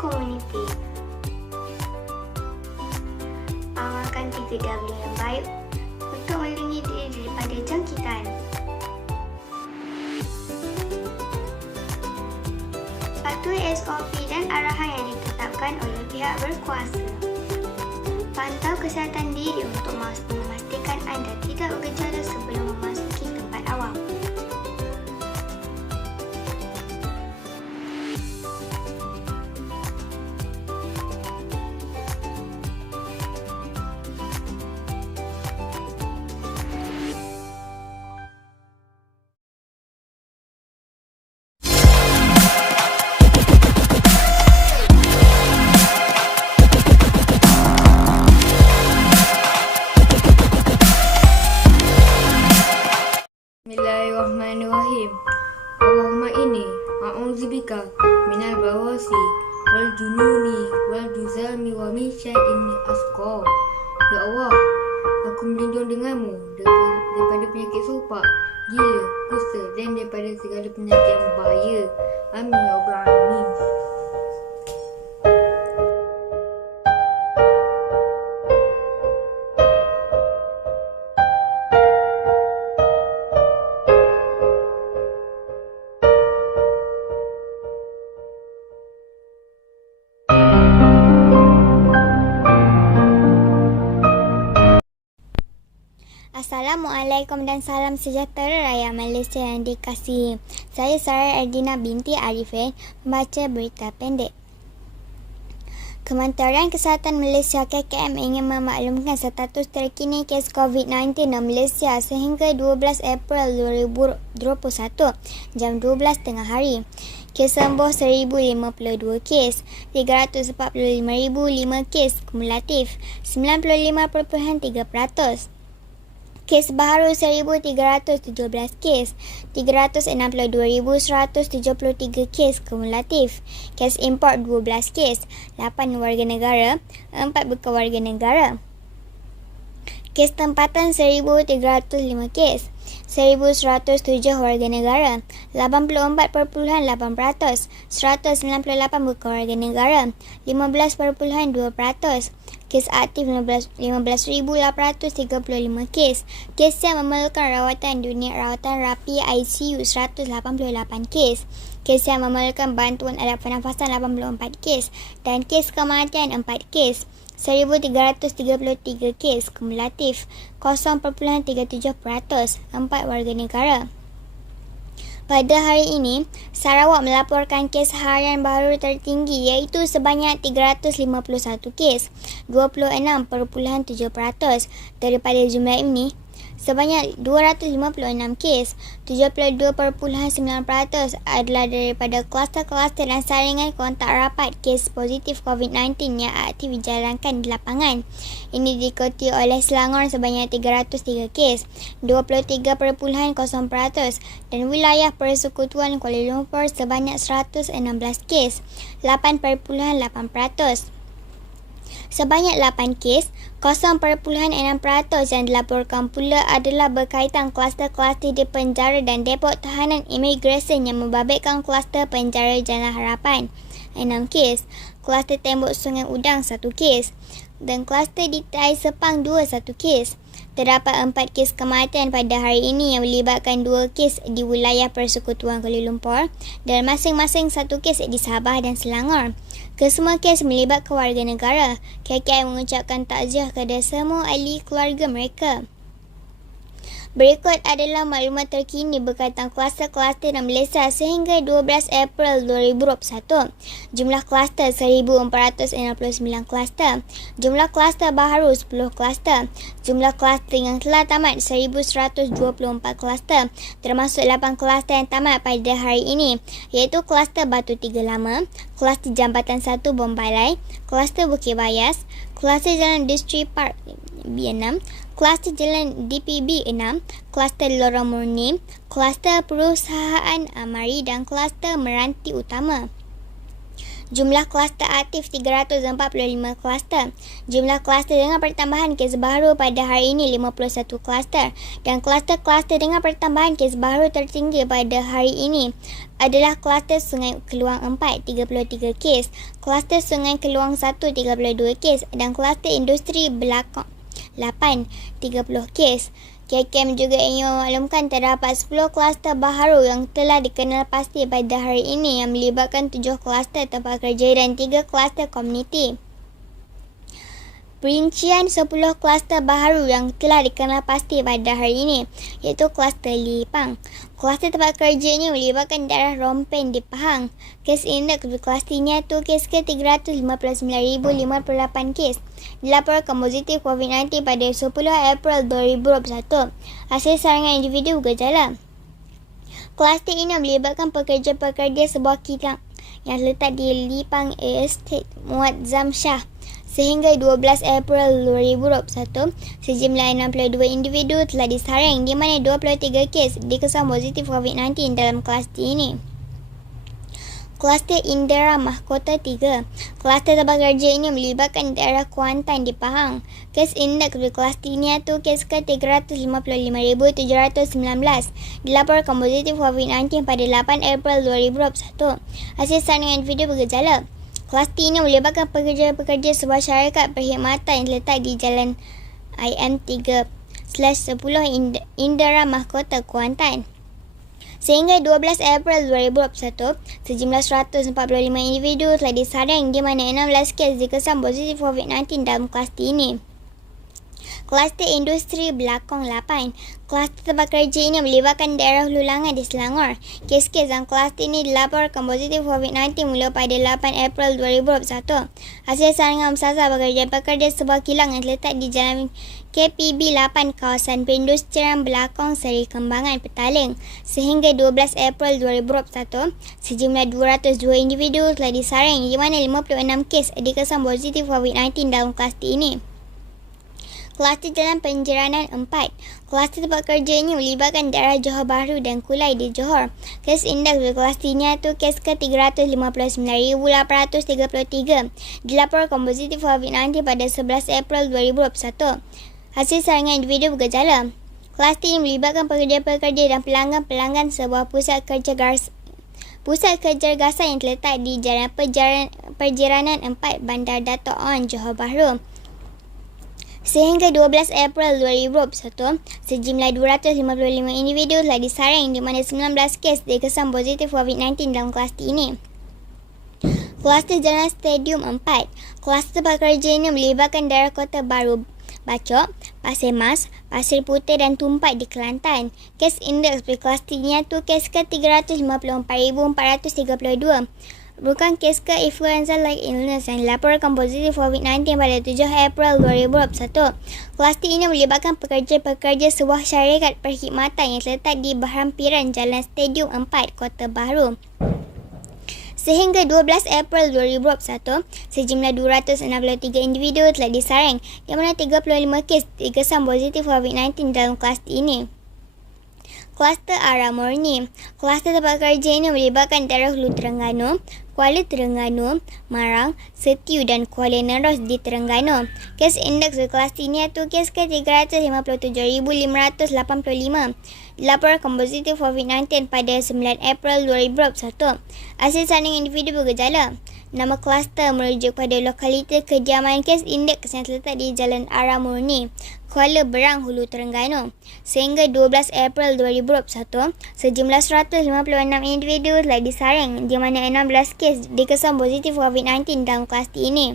komuniti. Amalkan 3W yang baik untuk melindungi diri daripada jangkitan. Patuhi SOP dan arahan yang ditetapkan oleh pihak berkuasa. Pantau kesihatan diri untuk memastikan anda tidak bergejala sebelum memasuki tempat awam. Bismillahirrahmanirrahim. Allahumma inni a'udzubika minal bawasi wal jununi wal juzami wa min syai'in asqa. Ya Allah, aku berlindung denganmu daripada penyakit serupak, gila, kusta dan daripada segala penyakit yang berbahaya. Amin ya rabbal alamin. Assalamualaikum dan salam sejahtera rakyat Malaysia yang dikasihi. Saya Sarah Ardina binti Arifin, membaca berita pendek. Kementerian Kesihatan Malaysia KKM ingin memaklumkan status terkini kes COVID-19 di Malaysia sehingga 12 April 2021 jam 12 tengah hari. Kes sembuh 1,052 kes, 345,005 kes kumulatif, 95.3%. Kes baharu 1,317 kes, 362,173 kes kumulatif. Kes import 12 kes, 8 warga negara, 4 bukan warga negara. Kes tempatan 1,305 kes, 1,107 warga negara, 84.8%, 198 bukan warga negara, 15.2%. Kes aktif 15,835 kes. Kes yang memerlukan rawatan di unit rawatan rapi ICU 188 kes. Kes yang memerlukan bantuan alat pernafasan 84 kes. Dan kes kematian 4 kes. 1,333 kes kumulatif, 0.37%, 4 warga negara. Pada hari ini, Sarawak melaporkan kes harian baru tertinggi iaitu sebanyak 351 kes, 26.7%. Daripada jumlah ini, sebanyak 256 kes, 72.9% adalah daripada kluster-kluster dan saringan kontak rapat kes positif COVID-19 yang aktif dijalankan di lapangan. Ini diikuti oleh Selangor sebanyak 303 kes, 23.0%, dan wilayah Persekutuan Kuala Lumpur sebanyak 116 kes, 8.8%. Sebanyak 8 kes, 0.6% yang dilaporkan pula adalah berkaitan kluster-kluster di penjara dan depot tahanan imigresen yang membabitkan kluster penjara Jalan Harapan, 6 kes, kluster tembok Sungai Udang 1 kes dan kluster di Tai Sepang 1 kes. Terdapat 4 kes kematian pada hari ini yang melibatkan 2 kes di wilayah Persekutuan Kuala Lumpur dan masing-masing 1 kes di Sabah dan Selangor. Kesemua kes melibatkan warga negara. KKM mengucapkan takziah kepada semua ahli keluarga mereka. Berikut adalah maklumat terkini berkaitan kluster-kluster di Malaysia sehingga 12 April 2021. Jumlah kluster 1,469 kluster. Jumlah kluster baharu 10 kluster. Jumlah kluster yang telah tamat 1,124 kluster, termasuk 8 kluster yang tamat pada hari ini, iaitu kluster Batu Tiga Lama, kluster Jambatan 1 Bombalai, kluster Bukit Bayas, kluster Jalan Distri Park B6, kluster Jalan DPB 6, kluster Lorong Murni, kluster Perusahaan Amari dan kluster Meranti Utama. Jumlah kluster aktif 345 kluster. Jumlah kluster dengan pertambahan kes baru pada hari ini 51 kluster. Dan kluster-kluster dengan pertambahan kes baru tertinggi pada hari ini adalah kluster Sungai Keluang 4, 33 kes. Kluster Sungai Keluang 1, 32 kes. Dan kluster Industri Belakang 8, 30 kes. KKM juga ingin memaklumkan terdapat 10 kluster baharu yang telah dikenal pasti pada hari ini yang melibatkan 7 kluster tempat kerja dan 3 kluster komuniti. Perincian 10 kluster baharu yang telah dikenal pasti pada hari ini iaitu kluster Lipang. Kluster tempat kerja ini melibatkan daerah Rompen di Pahang. Kes indeks berkelasnya tu kes ke 359,058 kes. Dilaporkan positif COVID-19 pada 10 April 2021. Hasil saringan individu bergejala. Kluster ini melibatkan pekerja-pekerja sebuah kilang yang terletak di Lipang Estate, Muazzam Shah. Sehingga 12 April 2021, sejumlah 62 individu telah disaring di mana 23 kes dikesan positif COVID-19 dalam kluster ini. Kluster Indera Mahkota 3. Kluster tempat kerja ini melibatkan daerah Kuantan di Pahang. Kes indeks berkelasnya tu kes ke 355,719. Dilaporkan positif COVID-19 pada 8 April 2021. Hasil saringan individu bergejala. Kluster ini melibatkan pekerja-pekerja sebuah syarikat perkhidmatan yang terletak di Jalan IM3/10 Indera Mahkota Kuantan. Sehingga 12 April 2021, sejumlah 145 individu telah disaring di mana 16 kes dikesan positif COVID-19 dalam kluster ini. Kluster Industri Belakang 8. Kluster tempat kerja ini melibatkan daerah Hulu Langat di Selangor. Kes-kes dalam kluster ini dilaporkan positif COVID-19 mula pada 8 April 2021. Hasil saringan bersasar pekerja-pekerja sebuah kilang yang terletak di Jalan KPB 8 kawasan perindustrian Belakang Seri Kembangan, Petaling. Sehingga 12 April 2021, sejumlah 202 individu telah disaring di mana 56 kes dikesan positif COVID-19 dalam kluster ini. Kluster Jalan Penjaranan 4. Kluster tempat kerja ini melibatkan daerah Johor Bahru dan Kulai di Johor. Kes indeks berkelasnya tu kes ke 359,833. Dilaporkan positif COVID-19 pada 11 April 2021. Hasil saringan individu bergejala. Kluster ini melibatkan pekerja-pekerja dan pelanggan-pelanggan sebuah pusat kecergasan yang terletak di Jalan Perjalanan 4 Bandar Dato' On, Johor Bahru. Sehingga 12 April 2021, sejumlah 255 individu telah disaring di mana 19 kes dikesan positif COVID-19 dalam kluster ini. Kluster Jalan Stadium 4. Kluster tempat kerja ini melibatkan daerah Kota Baru Bacok, Pasir Mas, Pasir Putih dan Tumpat di Kelantan. Kes indeks berkelasnya tu kes ke 354,432. Bukan kes ke influenza like illness yang dilaporkan positif COVID-19 pada 7 April 2021. Kluster ini melibatkan pekerja-pekerja sebuah syarikat perkhidmatan yang terletak di berhampiran Jalan Stadium 4, Kota Baru. Sehingga 12 April 2021, sejumlah 263 individu telah disaring, di mana 35 kes dikesan positif COVID-19 dalam kluster ini. Kluster Ara Murni. Kluster tempat kerja ini melibatkan daerah Hulu Terengganu, Kuala Terengganu, Marang, Setiu dan Kuala Neros di Terengganu. Kes indeks berkelasnya tu kes ke 357,585. Dilaporkan positif COVID-19 pada 9 April 2021. Hasil saringan individu bergejala. Nama kluster merujuk pada lokaliti kediaman kes indeks yang terletak di Jalan Ara Murni, Kuala Berang, Hulu Terengganu. Sehingga 12 April 2021, sejumlah 156 individu telah disaring di mana 16 kes dikesan positif COVID-19 dalam kluster ini.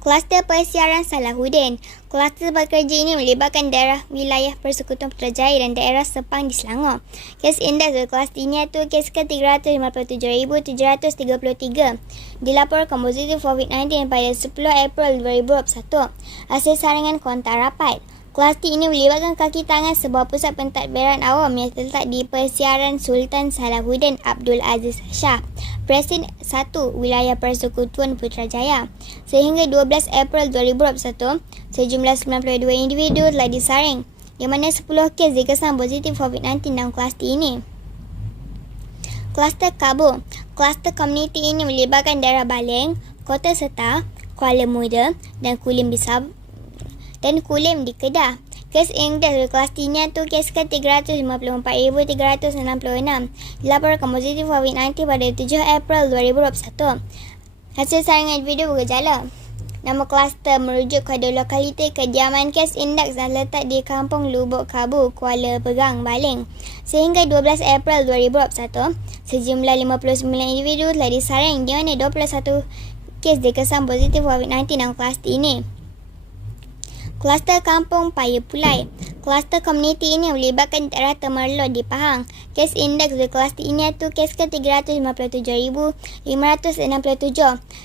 Kluster Persiaran Salahuddin. Kluster tempat kerja ini melibatkan daerah wilayah Persekutuan Putrajaya dan daerah Sepang di Selangor. Kes indeks berkelasnya tu kes ke 357,733. Dilaporkan positif COVID-19 pada 10 April 2021. Hasil saringan kontak rapat. Kluster ini melibatkan kaki tangan sebuah pusat pentadbiran awam yang terletak di Persiaran Sultan Salahuddin Abdul Aziz Shah, Presiden 1 Wilayah Persekutuan Putrajaya. Sehingga 12 April 2021, sejumlah 92 individu telah disaring, di mana 10 kes dikesan positif COVID-19 dalam kluster ini. Kluster Kabo. Kluster komuniti ini melibatkan daerah Baleng, Kota Serta, Kuala Muda dan Kulim di Kedah. Kes indeks kelasnya tu kes ke 354,366 dilaporkan positif COVID-19 pada 7 April 2021. Hasil saringan video bergejala. Nama kluster merujuk kepada lokaliti kediaman kes indeks dan letak di Kampung Lubuk Kabu, Kuala Perang, Baleng. Sehingga 12 April 2021, sejumlah 59 individu telah disaring di mana 21 kes dikesan positif COVID-19 dalam kluster ini. Kluster Kampung Paya Pulai. Kluster komuniti ini melibatkan daerah Temerloh di Pahang. Kes indeks di kluster ini iaitu kes ke 357,567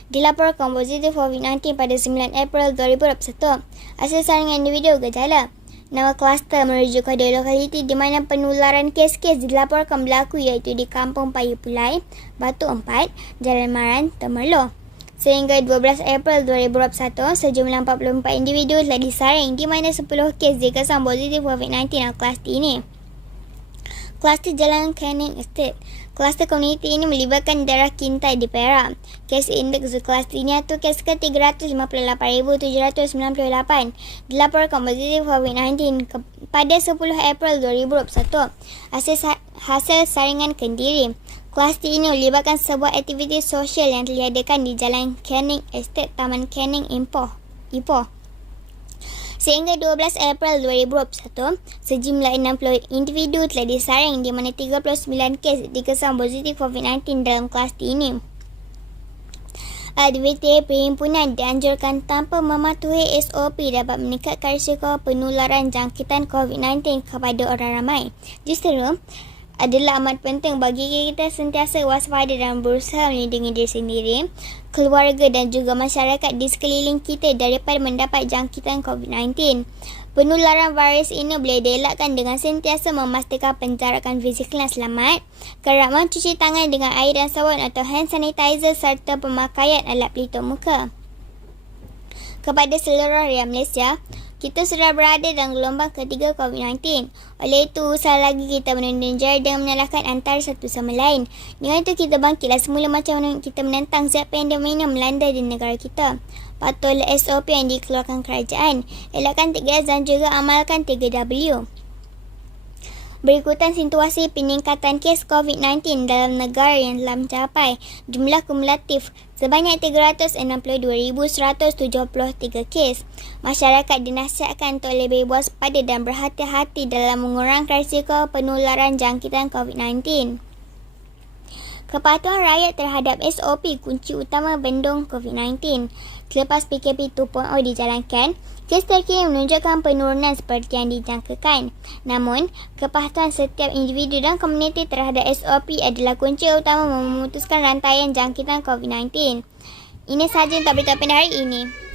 dilaporkan positif COVID-19 pada 9 April 2021. Hasil saringan individu gejala. Nama kluster merujuk kepada lokaliti di mana penularan kes-kes dilaporkan berlaku iaitu di Kampung Paya Pulai, Batu Empat, Jalan Maran, Temerloh. Sehingga 12 April 2021, sejumlah 44 individu telah disaring di mana 10 kes dikesan positif COVID-19 dalam kluster ini. Kluster Jalan Canning Estate. Kluster komuniti ini melibatkan daerah Kintai di Perak. Kes indeks kluster ini iaitu kes ke 358,798 dilaporkan positif COVID-19 pada 10 April 2021. Hasil saringan Kendiri. Kluster ini melibatkan sebuah aktiviti sosial yang diadakan di Jalan Canning Estate, Taman Canning Ipoh. Sehingga 12 April 2021, sejumlah 60 individu telah disaring di mana 39 kes dikesan positif COVID-19 dalam kluster ini. Aktiviti perhimpunan dianjurkan tanpa mematuhi SOP dapat meningkatkan risiko penularan jangkitan COVID-19 kepada orang ramai. Justru, adalah amat penting bagi kita sentiasa waspada dan berusaha melindungi diri sendiri, keluarga dan juga masyarakat di sekeliling kita daripada mendapat jangkitan COVID-19. Penularan virus ini boleh dielakkan dengan sentiasa memastikan penjarakan fizikal yang selamat, kerap mencuci tangan dengan air dan sabun atau hand sanitizer serta pemakaian alat pelitup muka. Kepada seluruh rakyat Malaysia, kita sudah berada dalam gelombang ketiga COVID-19. Oleh itu, usaha lagi kita menundun jari dengan menyalahkan antara satu sama lain. Dengan itu, kita bangkitlah semula macam mana kita menentang zat pandemik yang melanda di negara kita. Patuhlah SOP yang dikeluarkan kerajaan. Elakkan 3S dan juga amalkan 3W. Berikutan situasi peningkatan kes COVID-19 dalam negara yang telah mencapai jumlah kumulatif sebanyak 362,173 kes. Masyarakat dinasihatkan untuk lebih waspada dan berhati-hati dalam mengurangkan risiko penularan jangkitan COVID-19. Kepatuhan rakyat terhadap SOP kunci utama bendung COVID-19. Selepas PKP 2.0 dijalankan, kes terkini menunjukkan penurunan seperti yang dijangkakan. Namun, kepatuhan setiap individu dan komuniti terhadap SOP adalah kunci utama memutuskan rantaian jangkitan COVID-19. Ini sahaja untuk berita pada hari ini.